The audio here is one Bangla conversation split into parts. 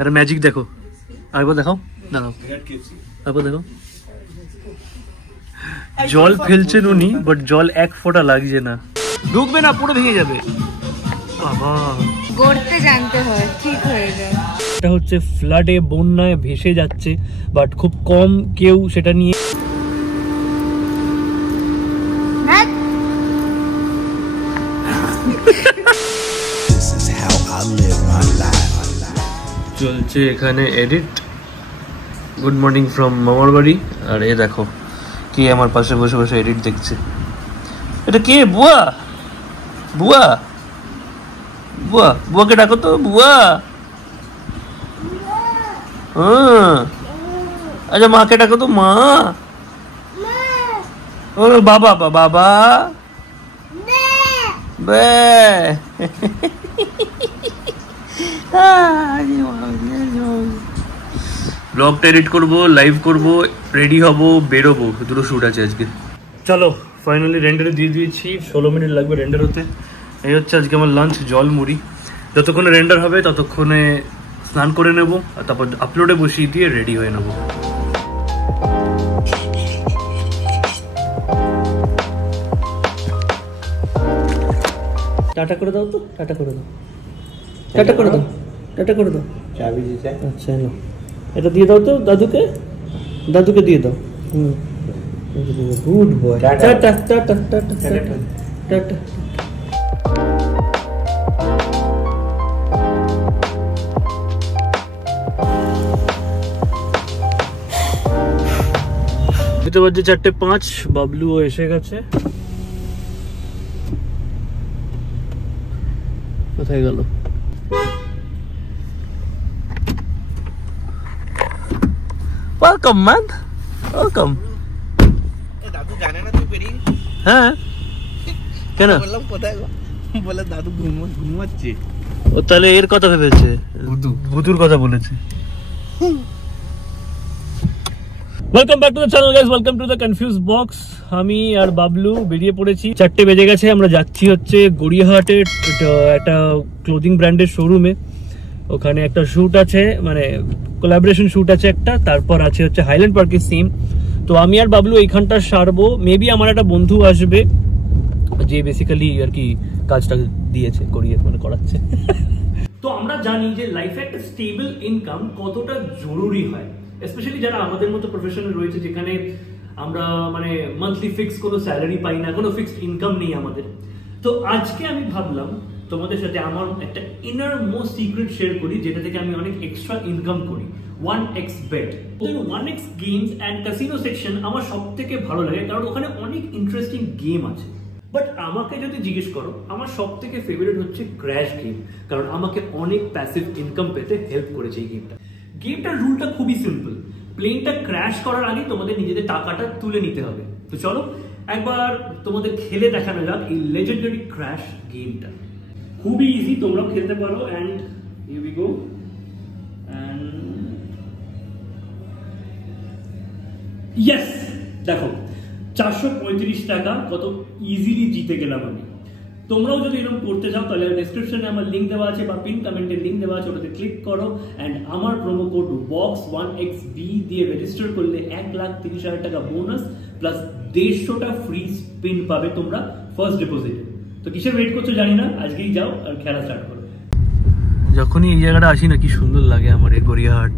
আরে ম্যাজিক দেখো, আরেকবার দেখাও, দাঁড়াও আরেকবার দেখো। জল ফেলছেন উনি, বাট জল এক ফোঁটা লাগছে না। ঢুকবে না, পুরো ভেঙে যাবে। বাবা, গড়তে জানতে হয়, ঠিক হয়ে যায়। এটা হচ্ছে ফ্লাডে, বন্যায় ভেসে যাচ্ছে, বাট খুব কম কেউ সেটা নিয়ে চলছে এখানে এডিট। গুড মর্নিং ফ্রম মামার বাড়ি। আর এ দেখো কে আমার পাশে বসে বসে এডিট দেখছে। এটা কে? বুয়া, বুয়া, বুয়া, বুয়াকে ডাকো তো, বুয়া। আচ্ছা মাকে ডাকো তো, মা। ও বাবা, বাবা বে। ব্লগটা এডিট করবো, লাইভ করবো, রেডি হবো, বেরোবো, দুটো শ্যুট আছে আজকে। চলো ফাইনালি রেন্ডারে দিয়ে দিয়েছি, 16 মিনিট লাগবে রেন্ডার হতে। এই হচ্ছে আজকে আমার লাঞ্চ, জল মুড়ি। যতক্ষণে রেন্ডার হবে ততক্ষণে স্নান করে নেবো, আর তারপর আপলোডে বসিয়ে দিয়ে রেডি হয়ে নেবো। টাটা করে দাও তো, টাটা করে দাও, টাটা করে দাও, টাটা করে দাও। চাবি দিতে? আচ্ছা না, এটা দিয়ে দাও তো দাদুকে, দাদুকে দিয়ে দাও। Good boy. Tata tata tata tata tata. দিতে বাজে 4:05, বাবলু এসে গেছে। কোথায় গেল? Welcome man, welcome. দাদু জানে না তুই বেরিয়ে? হ্যাঁ, কেন বললাম কোথায় গো, বলে দাদু ঘুমাচ্ছে। ও তাহলে এর কথা ভেবেছে, ভুতুর কথা বলেছে। Welcome back to the channel guys, welcome to the confuse box. আমি আর বাবলু বেরিয়ে পড়েছি, 4টে বেজে গেছে। আমরা যাচ্ছি হচ্ছে গড়িয়াহাটের একটা ক্লোদিং ব্র্যান্ডের শোরুমে। ওখানে একটা শ্যুট আছে, মানে কোলাবোরেশন শ্যুট আছে একটা, তারপর আছে হচ্ছে হাইল্যান্ড পার্কের সিম। তো আমি আর বাবলু এইখানটা সারবো। মেবি আমার একটা বন্ধু আসবে, যে বেসিক্যালি আর কি কাজটা দিয়েছে, করিয়ে মানে করাচ্ছে। তো আমরা জানি যে লাইফে একটা স্টেবল ইনকাম কতটা জরুরি হয়, স্পেশালি যারা আমাদের মতো প্রফেশনাল রয়েছে, যেখানে আমরা মানে মান্থলি ফিক্স কোনো স্যালারি পাই না, কোনো ফিক্সড ইনকাম নেই আমাদের। তো আজকে আমি ভাবলাম তোমাদের সাথে আমার একটা ইনার মোস্ট সিক্রেট শেয়ার করি, যেটা থেকে আমি অনেক এক্সট্রা ইনকাম করি। 1xBet, 1x games and casino section আমার সব থেকে ভালো লাগে, কারণ ওখানে অনেক ইন্টারেস্টিং গেম আছে। বাট আমাকে যদি জিজ্ঞেস করো, আমার সব থেকে ফেভারিট হচ্ছে ক্র্যাশ গেম, কারণ আমাকে অনেক প্যাসিভ ইনকাম পেতে হেল্প করেছে এই গেমটা। গেমটার রুলটা খুবই সিম্পল, প্লেনটা ক্র্যাশ করার আগে তোমাদের নিজেদের টাকাটা তুলে নিতে হবে। তো চলো একবার তোমাদের খেলে দেখানো যাক এই লেজেন্ডারি ক্র্যাশ গেমটা। খুবই ইজি, তোমরাও খেলতে পারো। And here we go. And yes, দেখো 435 টাকা কত ইজিলি জিতে গেলাম আমি। তোমরাও যদি এরকম করতে চাও তাহলে ডেসক্রিপশনে আমার লিঙ্ক দেওয়া আছে বা পিন কমেন্টের লিঙ্ক দেওয়া আছে, ওটাতে ক্লিক করো। অ্যান্ড আমার প্রোমো কোড BOX1XB দিয়ে রেজিস্টার করলে 1,30,000 টাকা বোনাস প্লাস 150টা ফ্রি স্পিন পাবে তোমরা ফার্স্ট ডিপোজিটে। তো কিসের ওয়েট করছো জানি না, আজকেই যাও আর খেলা স্টার্ট করো। যখনই এই জায়গাটা আসি না, কি সুন্দর লাগে আমার এই গড়িয়াহাট।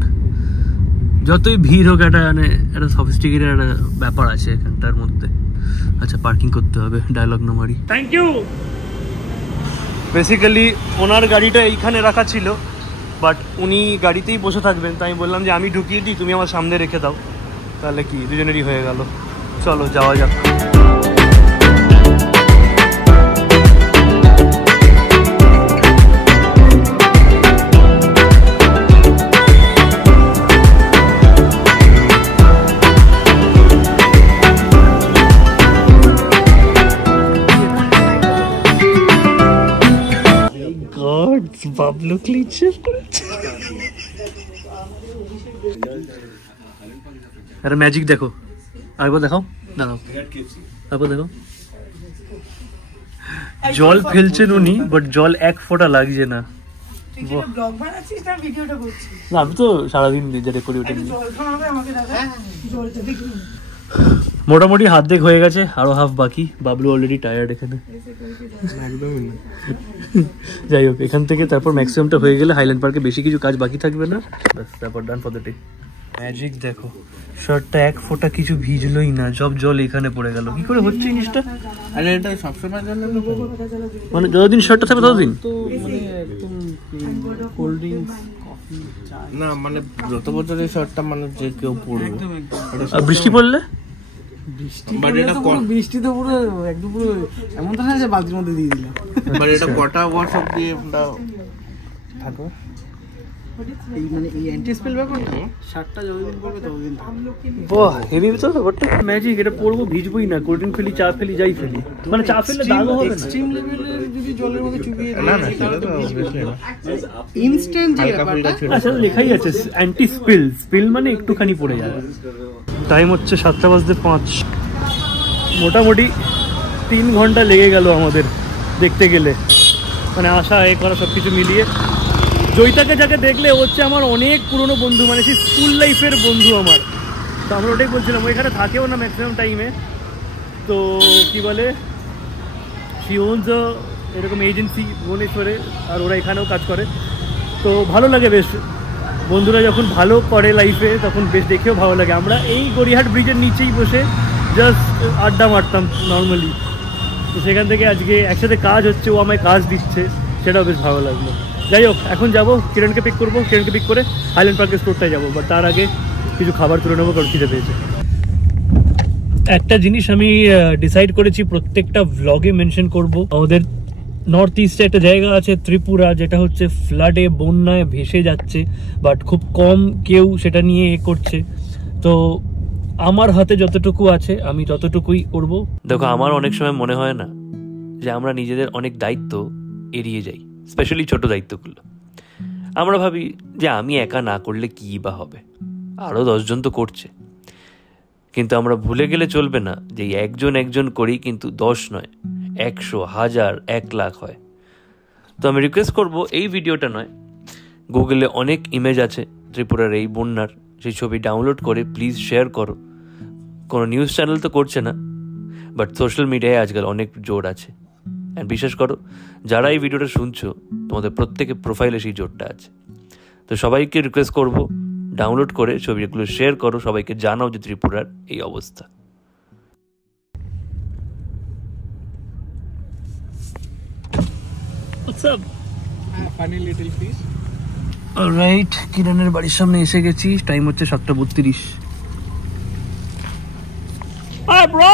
যতই ভিড় হোক, একটা মানে একটা সফিস্টিকেটেড একটা ব্যাপার আছে এখানটার মধ্যে। আচ্ছা, পার্কিং করতে হবে, ডায়লগ না মারি। Thank you. বেসিক্যালি ওনার গাড়িটা এইখানে রাখা ছিল, বাট উনি গাড়িতেই বসে থাকবেন, তাই আমি বললাম যে আমি ঢুকিয়ে দিই, তুমি আমার সামনে রেখে দাও, তাহলে কি দুজনেরই হয়ে গেল। চলো যাওয়া যাক। বাবলু ক্লিচার করেছে। আরে ম্যাজিক দেখো, আরেকবার দেখাও, দাঁড়াও আরেকবার দেখো। জল ফেলছেন উনি, বাট জল এক ফোঁটা লাগছে না। ব্লগ বানাচ্ছিস না ভিডিওটা করছিস? না আমি তো সারাদিন যেটা করি ওটা জল খাওয়াবে আমাকে দাদা, জলটা দেখি। মোটামুটি হাত দেখ হয়ে গেছে, আরো হাফ বাকি। বাবলু অলরেডি টায়ার্ড এখানে। একদমই না। যাই হোক, এখান থেকে তারপর ম্যাক্সিমামটা হয়ে গেলে হাইল্যান্ড পার্কে বেশি কিছু কাজ বাকি থাকবে না, তারপর done for the day. Magic দেখো, শার্টটা এক ফোঁটা কিছু ভিজলোই না, সব জল এখানে পড়ে গেল। কি করে হচ্ছে জিনিসটা? আরে এটা সবসময় জন্য মানে যতদিন শার্টটা থাকবে ততদিন তো মানে একদম কোল্ড ড্রিঙ্কস, কফি, চা না, মানে যত বছর এই শার্টটা মানে যে কেউ পরবে। আর বৃষ্টি পড়লে? বৃষ্টি তো পুরো একদম পুরো এমন তো না যে বালতির মধ্যে দিয়ে দিলাম। মানে এটা কটা বছর দিয়ে আমরা থাকো এই মানে এই অ্যান্টি স্পেল ব্যাপারটা শার্টটা যতদিন পরবে ততদিন থাকবে। বাহ, হেভি তো ব্যাপারটা। ম্যাজিক, এটা পরবো ভিজবই না, কোল্ড ড্রিঙ্ক ফেলি, চা ফেলি, যাই ফেলি, মানে চা ফেললে দাগও হবে না। এক্সট্রিম লেভেলের যদি জলের মধ্যে চুবিয়ে না না সেটা তো অবভিয়াসলি না। ইনস্ট্যান্ট যে হালকা ব্যাপারটা, ফুলকা ছিল। আচ্ছা, লেখাই আছে অ্যান্টি স্পিল, স্পিল মানে একটুখানি পড়ে যাবে। টাইম হচ্ছে 7:05। মোটামুটি 3 ঘন্টা লেগে গেল আমাদের দেখতে গেলে, মানে আসা এ করা সব কিছু মিলিয়ে। জয়িতাকে যাকে দেখলে হচ্ছে আমার অনেক পুরনো বন্ধু, মানে সেই স্কুল লাইফের বন্ধু আমার। তো আমরা ওটাই বলছিলাম, ওইখানে থাকেও না ম্যাক্সিমাম টাইমে। তো কি বলে, শি ওনস এরকম এজেন্সি ভুবনেশ্বরে, আর ওরা এখানেও কাজ করে। তো ভালো লাগে বেশ, বন্ধুরা যখন ভালো করে লাইফে তখন বেশ দেখেও ভালো লাগে। আমরা এই গড়িয়াহাট ব্রিজের নিচেই বসে জাস্ট আড্ডা মারতাম নর্মালি। তো সেখান থেকে আজকে একসাথে কাজ হচ্ছে, ও আমায় কাজ দিচ্ছে, সেটাও বেশ ভালো লাগলো। যাই হোক, এখন যাবো কিরণকে পিক করবো, কিরণকে পিক করে হাইল্যান্ড পার্কের স্টোরটায় যাবো, বাট তার আগে কিছু খাবার তুলে নেবো, কারণ খিদে পেয়েছে। একটা জিনিস আমি ডিসাইড করেছি প্রত্যেকটা ভ্লগে মেনশন করব। আমাদের নর্থ ইস্টে একটা জায়গা আছে ত্রিপুরা, যেটা হচ্ছে ফ্লাডে, বন্যায় ভেসে যাচ্ছে, বাট খুব কম কেউ সেটা নিয়ে এ করছে। তো আমার হাতে যতটুকু আছে আমি ততটুকুই করব। দেখো, আমার অনেক সময় মনে হয় না যে আমরা নিজেদের অনেক দায়িত্ব এড়িয়ে যাই, স্পেশালি ছোট দায়িত্বগুলো। আমরা ভাবি যে আমি একা না করলে কী বা হবে, আরও 10 জন তো করছে। কিন্তু আমরা ভুলে গেলে চলবে না যে একজন করেই কিন্তু 10 নয়, 100, 1000, 1 লাখ হয়। তো আমি রিকোয়েস্ট করব, এই ভিডিওটা নয়, গুগলে অনেক ইমেজ আছে ত্রিপুরার এই বন্যার, সেই ছবি ডাউনলোড করে প্লিজ শেয়ার করো। কোনো নিউজ চ্যানেল তো করছে না, বাট সোশ্যাল মিডিয়ায় আজকাল অনেক জোর আছে। অ্যান্ড বিশ্বাস করো, যারা এই ভিডিওটা শুনছো তোমাদের প্রত্যেকের প্রোফাইলে সেই জোরটা আছে। তো সবাইকে রিকোয়েস্ট করব, ডাউনলোড করে ছবিগুলো শেয়ার করো, সবাইকে জানাও যে ত্রিপুরার এই অবস্থা। What's up? Funny little fish. Alright, কিরণের বাড়ির সামনে এসে গেছি। টাইম হচ্ছে 7:32। Hi bro.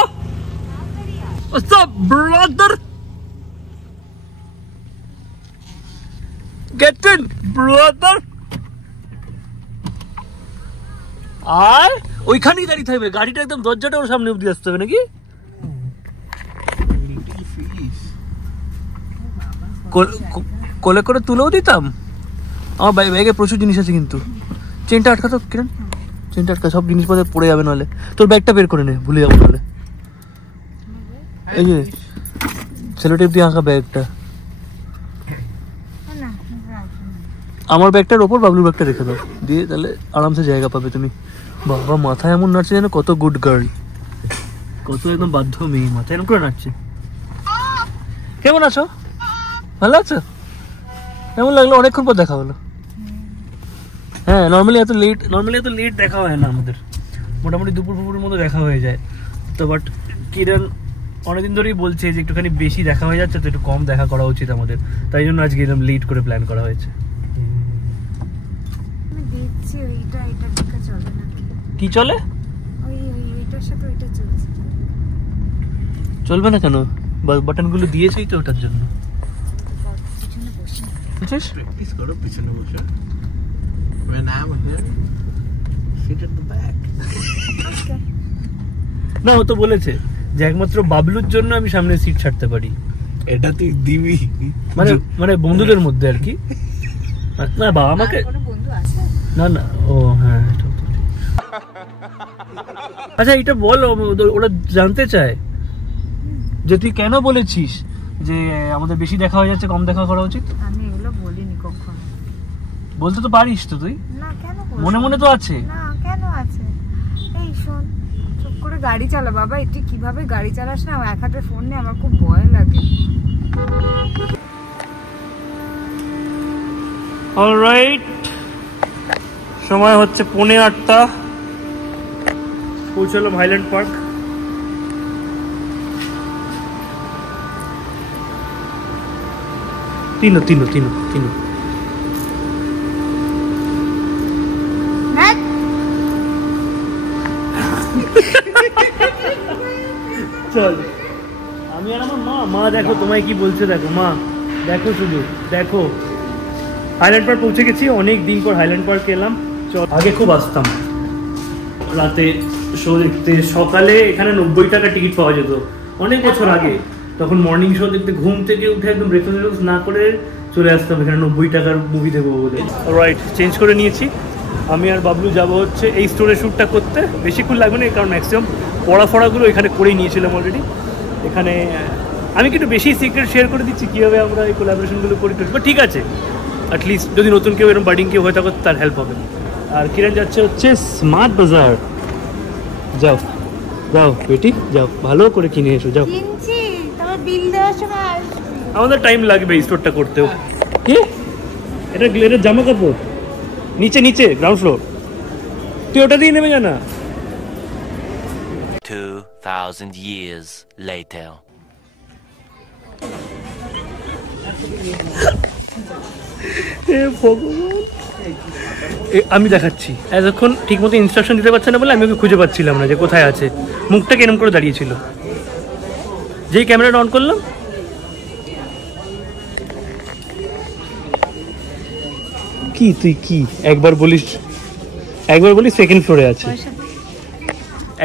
What's up brother? Get in brother. আর ওইখানেই দাঁড়িয়ে থাকবে, গাড়িটা একদম দরজাটা ওর সামনে অব্দি আসতে হবে নাকি? কোলে করে তুলেও দিতাম। আমার ব্যাগে প্রচুর জিনিস আছে, কিন্তু চেনটা আটকা তো কিরণ, চেনটা আটকা, সব জিনিসপত্র পড়ে যাবে নাহলে। তোর ব্যাগটা বের করে নে, ভুলে যাবো নাহলে। এই যে সেলোটেপ দিয়ে আঁকা ব্যাগটা, আমার ব্যাগটার ওপর বাবলুর ব্যাগটা রেখে দাও, দিয়ে তাহলে আরামসে জায়গা পাবে তুমি। বাবা, মাথায় এমন নাড়ছে যেন কত গুড গার্ল, কত একদম বাধ্য মেয়ে, মাথায় এরকম করে নাড়ছে। কেমন আছো? ভালো আছো? কেমন লাগলো? অনেকক্ষণ পর দেখা হলো। হ্যাঁ, নর্মালি এত লেট দেখা হয় না আমাদের, মোটামুটি দুপুরের মতো দেখা হয়ে যায়। তো বাট কিরণ অনেকদিন ধরেই বলছে যে একটুখানি বেশি দেখা হয়ে যাচ্ছে, তো একটু কম দেখা করা উচিত আমাদের, তাই জন্য আজকে এরকম লেট করে প্ল্যান করা হয়েছে। কি চলে? চলবে না কেন? বাটনগুলো দিয়েছেই তো ওটার জন্য। প্র্যাকটিস করো পিছনে বসে। When I'm here, sit at the back. না, ও তো বলেছে যে একমাত্র বাবলুর জন্য আমি সামনে সিট ছাড়তে পারি। এটা তুই দিবি মানে বন্ধুদের মধ্যে আর কি। না বাবা আমাকে না না, ও হ্যাঁ, আচ্ছা এটা বল, ওরা জানতে চায় যে তুই কেন বলেছিস যে আমাদের বেশি দেখা হয়ে যাচ্ছে, কম দেখা করা উচিত। আমি এগুলো বলিনি কখনো। বলতে তো পারিস তো তুই, না কেন বলবো? মনে মনে তো আছে। না কেন আছে? এই শোন, চুপ করে গাড়ি চালা বাবা। তুই কিভাবে গাড়ি চালাস না, আমার এক হাতে ফোন নিয়ে আমার খুব ভয় লাগে। অলরাইট, সময় হচ্ছে 8:45, পৌঁছলাম হাইল্যান্ড পার্ক। তিনো চল। আমি আর আমার মা দেখো তোমায় কি বলছে, দেখো মা, দেখো শুধু দেখো। হাইল্যান্ড পার্ক পৌঁছে গেছি, অনেক দিন পর হাইল্যান্ড পার্ক এলাম। আগে খুব আসতাম রাতে শো দেখতে, সকালে এখানে 90 টাকা টিকিট পাওয়া যেত অনেক বছর আগে। তখন মর্নিং শো দেখতে ঘুম থেকে উঠে একদম ব্রেকফাস্ট না করে চলে আসতাম এখানে 90 টাকার মুভি দেখবো বলে। রাইট, চেঞ্জ করে নিয়েছি। আমি আর বাবলু যাবো হচ্ছে এই স্টোরে শ্যুটটা করতে। বেশিক্ষণ লাগবে না, কারণ ম্যাক্সিমাম পড়াফড়াগুলো এখানে করেই নিয়েছিলাম অলরেডি। এখানে আমি কিন্তু বেশি সিক্রেট শেয়ার করে দিচ্ছি কীভাবে আমরা এই কোলাবোরেশনগুলো করি, বাট ঠিক আছে, অ্যাটলিস্ট যদি নতুন কেউ এরকম বাডিং কেউ হয়ে থাকো তার হেল্প হবে। আর কিরণ যাচ্ছে হচ্ছে স্মার্ট বাজার। যাও যাও বেটি, যাও ভালো করে কিনে এসো, যাও। কিনছি, তবে বিল দেওয়ার সময় আসবে। আমাদের টাইম লাগবে এই স্টোরটা করতেও। কি এটা গ্লেরের জামা কাপড়? নিচে গ্রাউন্ড ফ্লোর, তুই ওটা দিয়ে নেমে জানা। 2000 years later. আমি দেখাচ্ছি, এতক্ষণ ঠিক মতো ইনস্ট্রাকশন দিতে পারছে না বলে আমি ওকে খুঁজে পাচ্ছিলাম না যে কোথায় আছে। মুখটাকে এরম করে দাঁড়িয়েছিল, যেই ক্যামেরাটা অন করলাম কি তুই কি একবার বলিস সেকেন্ড ফ্লোরে আছে,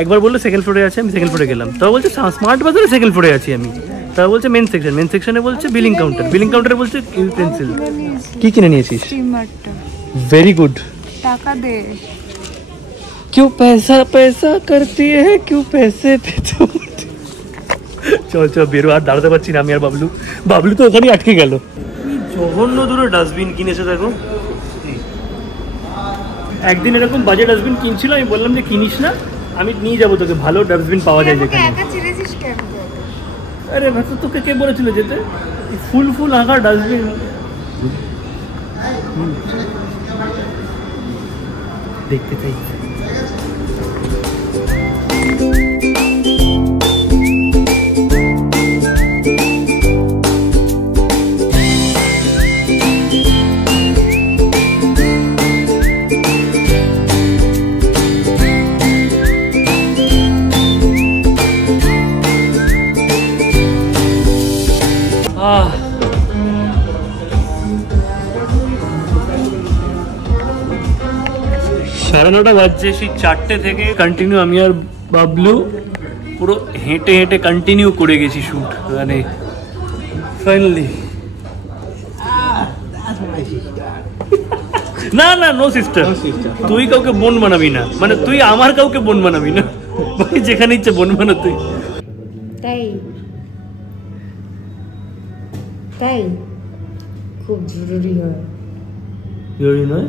একবার বললো সেকেন্ড ফ্লোরে আছে, আমি সেকেন্ড ফ্লোরে গেলাম, তাও বলছে স্মার্ট বাজারে সেকেন্ড ফ্লোরে আছি আমি, তাও বলছে মেন সেকশনে বলছে বিলিং কাউন্টারে বলছে পেন্সিল। কি কিনে নিয়েছিস? স্টিমারটা। Very good. টাকা দে। क्यों पैसा करती है, क्यों पैसे पे तो। চল বেরো, আর দাঁড়াতে পারছি না আমি আর বাবলু তো ওখানেই আটকে গেল। জঘন্য দূরে ডাস্টবিন কিনেছে দেখো। একদিন এরকম বাজে ডাস্টবিন কিনছিল, আমি বললাম যে কিনিস না, আমি নিয়ে যাবো তোকে, ভালো ডাস্টবিন পাওয়া যায় যেখানে। একা ছেড়েছিস কেন? আরে ভাই, তোকে কে বলেছিল যেতে? ফুল আঁকার ডাস্টবিন। দেখতে চাই। সাড়ে 9টা বাজছে, সেই 4টে থেকে কন্টিনিউ আমি আর বাবলু পুরো হেঁটে কন্টিনিউ করে গেছি শ্যুট। মানে ফাইনালি না নো সিস্টার, তুই কাউকে বোন বানাবি না, মানে তুই আমার কাউকে বোন বানাবি না ভাই, যেখানে ইচ্ছে বোন বানা তুই। তাই খুব জরুরি হয়। জরুরি নয়।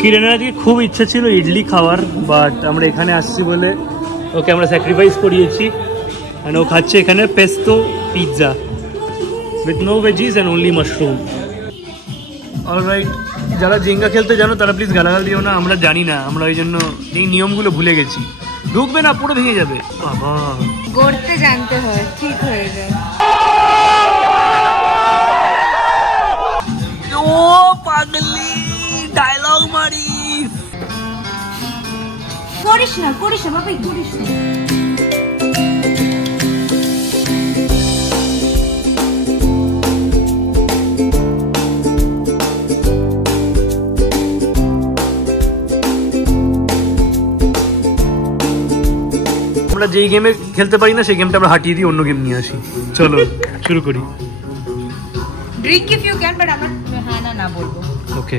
কিরণের আজকে খুব ইচ্ছা ছিল ইডলি খাওয়ার, বাট আমরা এখানে আসছি বলে ওকে আমরা স্যাক্রিফাইস করিয়েছি। and ও খাচ্ছে এখানে pesto pizza with no veggies and only mushroom. Alright, যারা জেঙ্গা খেলতে জানো তারা প্লিজ গালাগাল দিও না, আমরা জানি না, আমরা ওই জন্য এই নিয়মগুলো ভুলে গেছি। ঢুকবে না, পুরো ভেঙে যাবে বাবা। গড়তে জানতে হয়, ঠিক হয়ে যায়। ও পাগলি, ডায়লগ মারিস। করিস না বাবা, করিস না। আমরা যেই গেমে খেলতে পারি না সেই গেমটা আমরা হাঁটিয়ে দিই, অন্য গেম নিয়ে আসি। চলো শুরু করি। Drink if you can, but আমার হ্যাঁ না বলবো। Okay,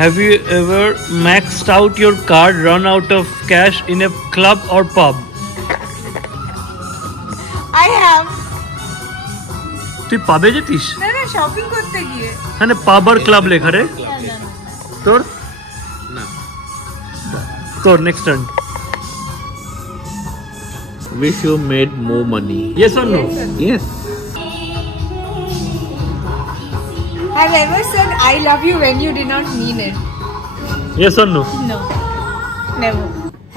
have you ever maxed out your card, run out of cash in a club or pub? I have. তুই পাবে যেতিস? না না শপিং করতে গিয়ে। হ্যাঁ পাব আর ক্লাব লেখা রে। তোর না তোর next turn. wish you made more money. Yes or no? Yes. Have ever said I love you when you did not mean it? Yes or no? No. Never.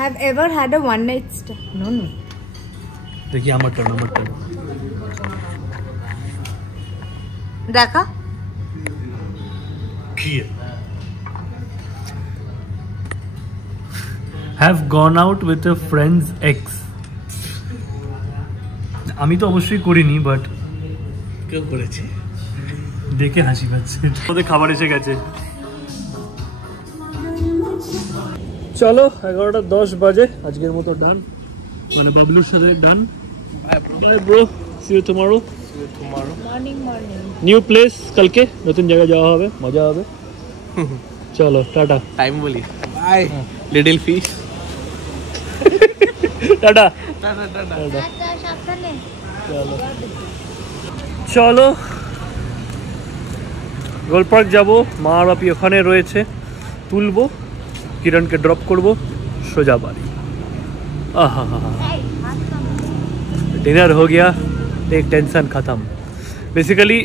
Have ever had a one night stand? No, no. দেখি আমার টার্ন। দেখা? কি? Have gone out with a friend's ex. আমি তো অবশ্যই করিনি, বাট কেউ করেছে। দেখে হাসি পাচ্ছে। ওদের খাবার এসে গেছে। চলো 11:10 বাজে, আজকের মতো ডান, মানে বাবলুর সাথে done. Bye bro, see you tomorrow. Morning. New place, কালকে নতুন জায়গায় যাওয়া হবে, মজা হবে। চলো টাটা। টাইম বলি বাই লিটল ফিশ। টাটা। চলো গোল পার্ক যাবো, মা আর বাপি ওখানে রয়েছে, তুলবো, কিরণকে ড্রপ করব, সোজা বাড়ি। আহা ডিনার হো গিয়া, এক টেনশন খতম। বেসিক্যালি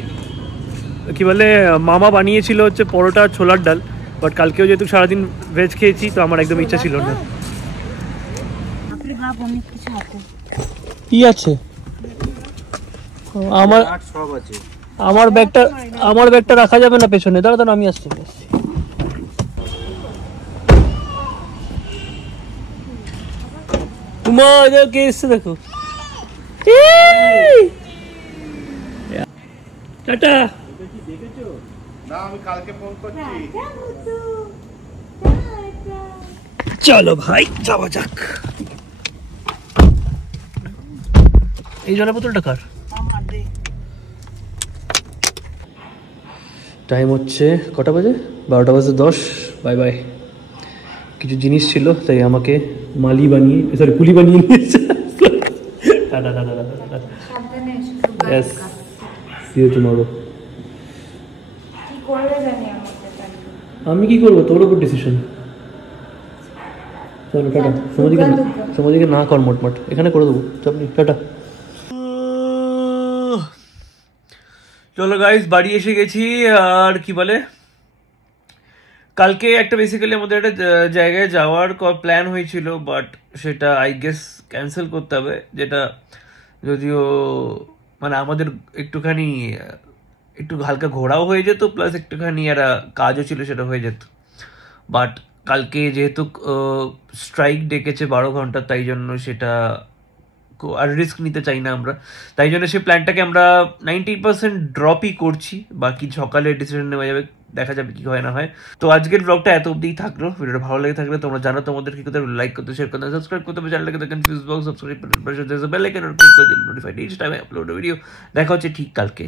কি বলে, মামা বানিয়েছিল হচ্ছে পরোটা ছোলার ডাল, বাট কালকেও যেহেতু সারাদিন ভেজ খেয়েছি তো আমার একদম ইচ্ছা ছিল না। কি আছে আমার ব্যাগটা রাখা যাবে না পেছনে? দাঁড়া আমি আসছি। উমা কে এসছে দেখো। টাটা। চলো ভাই যাওয়া যাক। এই জলের বোতলটা কার? টাইম হচ্ছে কটা বাজে? 12:10। Bye bye. কিছু জিনিস ছিল তাই আমাকে কুলি বানিয়ে নিয়েছে। Tata tata tata. Yes, see you tomorrow. আমি কি করবো, তোর উপর ডিসিশন। চলো টাটা। সমাধিকে না কর মোটমোট, এখানে করে দেবো চাপনি। টাটা। চলো গাইস বাড়ি এসে গেছি। আর কি বলে, কালকে একটা বেসিক্যালি আমাদের একটা জায়গায় যাওয়ার প্ল্যান হয়েছিল, বাট সেটা আই গেস ক্যান্সেল করতে হবে। যেটা যদিও মানে আমাদের একটু হালকা ঘোরাও হয়ে যেত, প্লাস একটুখানি একটা কাজও ছিল সেটা হয়ে যেত। বাট কালকে যেহেতু স্ট্রাইক ডেকেছে 12 ঘন্টা, তাই জন্য সেটা আর রিস্ক নিতে চাই না আমরা, তাই জন্য সেই প্ল্যানটাকে আমরা 90% ড্রপই করছি। বাকি সকালে ডিসিশন নেওয়া যাবে, দেখা যাবে কি হয় না হয়। তো আজকের ব্লগটা এত অবধিই থাকলো। ভিডিওটা ভালো লেগে থাকলে তোমরা জানো তোমাদের কি করতে, লাইক করতে, শেয়ার করতে, সাবস্ক্রাইব করতে হবে চ্যানেলটাকে, কনফিউজ বক্স সাবস্ক্রাইব করতে, বেল আইকন ক্লিক করে দিন notified each time I upload video. দেখা হচ্ছে ঠিক কালকে।